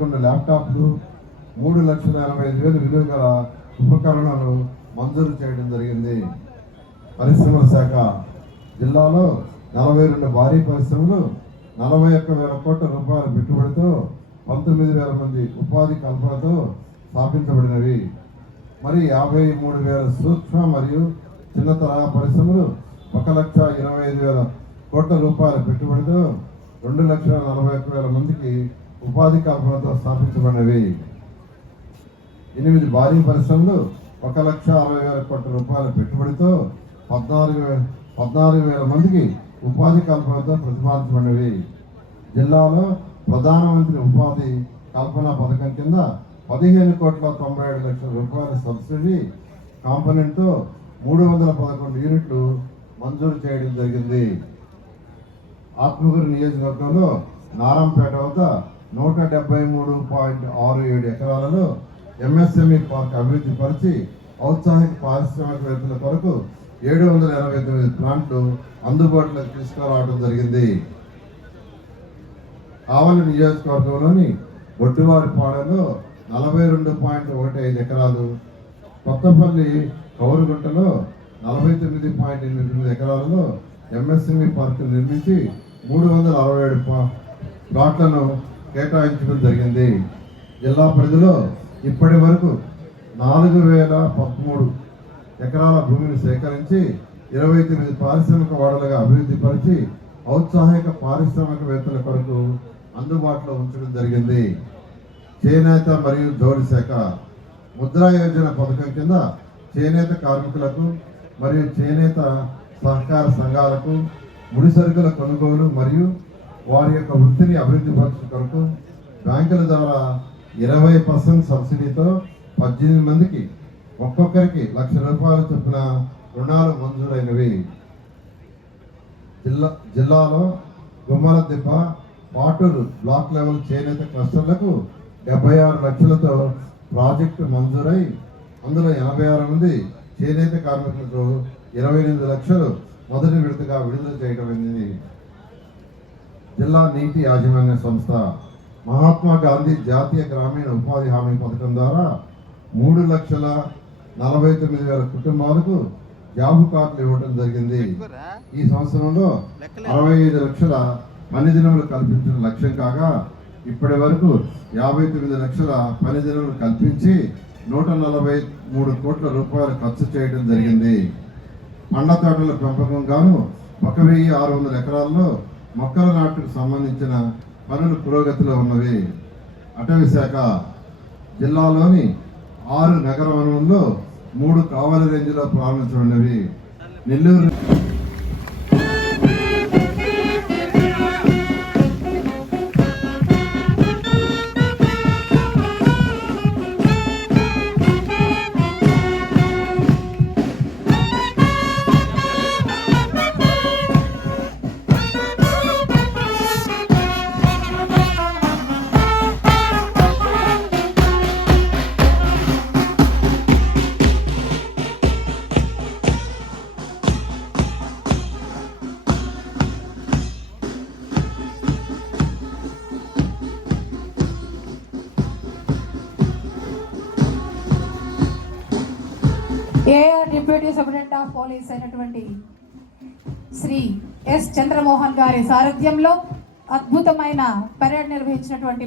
11 ల్యాప్టాప్లు 3,85,000 విలువ గల ఉపకరణాలు మంజూరు చేయడం జరిగింది. పరిశ్రమల శాఖ జిల్లాలో 42 భారీ పరిశ్రమలు 41,000 కోట్ల రూపాయల పెట్టుబడితో 19,000 మంది ఉపాధి కల్పనతో స్థాపించబడినవి. మరి 53,000 సూక్ష్మ మరియు చిన్న తరహా పరిశ్రమలు 1,25,000 కోట్ల రూపాయల పెట్టుబడితో 2,41,000 మందికి ఉపాధి కల్పనతో స్థాపించబడినవి. 8 భారీ పరిశ్రమలు 1,60,000 కోట్ల రూపాయల పెట్టుబడితో 14,000 మందికి ఉపాధి కల్పనతో ప్రతిపాదించబడినవి. జిల్లాలో ప్రధానమంత్రి ఉపాధి కల్పన పథకం కింద 15,97,00,000 రూపాయల సబ్సిడీ కాంపోనెంట్తో 311 యూనిట్లు మంజూరు చేయడం జరిగింది. ఆత్మకూరు నియోజకవర్గంలో నారంపేట వద్ద 173.67 ఎకరాలలో ఎంఎస్ఎంఈ పార్క్ అభివృద్ధి పరిచి ఔత్సాహిక పారిశ్రామికవేత్తల కొరకు 789 ప్లాంట్లు అందుబాటులోకి తీసుకురావడం జరిగింది. ఆవలి నియోజకవర్గంలోని బొడ్డువారిపాడెలో 42.15 ఎకరాలు, కొత్తపల్లి కౌరుగుంటలో 49.8 ఎకరాలలో ఎంఎస్ఎంఈ పార్కులు నిర్మించి 367 ప్లాట్లను కేటాయించడం జరిగింది. జిల్లా పరిధిలో ఇప్పటి వరకు 4,013 ఎకరాల భూమిని సేకరించి 29 పారిశ్రామిక వాడలుగా అభివృద్ధి పరిచి ఔత్సాహిక పారిశ్రామికవేత్తల కొరకు అందుబాటులో ఉంచడం జరిగింది. చేనేత మరియు జౌళి శాఖ ముద్రా యోజన పథకం కింద చేనేత కార్మికులకు మరియు చేనేత సహకార సంఘాలకు ముడి సరుకుల కొనుగోలు మరియు వారి యొక్క వృత్తిని అభివృద్ధి పరచడం కొరకు బ్యాంకుల ద్వారా 20% సబ్సిడీతో 18 మందికి ఒక్కొక్కరికి ₹1,00,000 చొప్పున రుణాలు మంజూరైనవి. జిల్లాలో గుమ్మలదిబ్బ పాటూరు బ్లాక్ లెవెల్ చేనేత క్లస్టర్లకు 76 లక్షలతో ప్రాజెక్టు మంజూరై అందులో 86 మంది చేనేత కార్మికులకు 28 లక్షలు మొదటి విడతగా విడుదల చేయడం జరిగింది. జిల్లా నీటి యాజమాన్య సంస్థ మహాత్మా గాంధీ జాతీయ గ్రామీణ ఉపాధి హామీ పథకం ద్వారా 3,49,000 కుటుంబాలకు జాబ్ కార్డులు ఇవ్వడం జరిగింది. ఈ సంవత్సరంలో 65 లక్షల పని దినములు కల్పించిన లక్ష్యం కాగా ఇప్పటి వరకు 59 లక్షల పని దినములు కల్పించి 143 కోట్ల రూపాయలు ఖర్చు చేయడం జరిగింది. పండ్ల తోటల పెంపకం గాను 1,600 ఎకరాల్లో మొక్కల నాటుకు సంబంధించిన పనులు పురోగతిలో ఉన్నవి. అటవీ శాఖ జిల్లాలోని 6 నగర వనంలో 3 కావలి రేంజ్లో ప్రారంభించబడినవి. Nellore AR deputy superintendent of police అయినటువంటి శ్రీ ఎస్ చంద్రమోహన్ గారి సారథ్యంలో అద్భుతమైన పరేడ్ నిర్వహించినటువంటి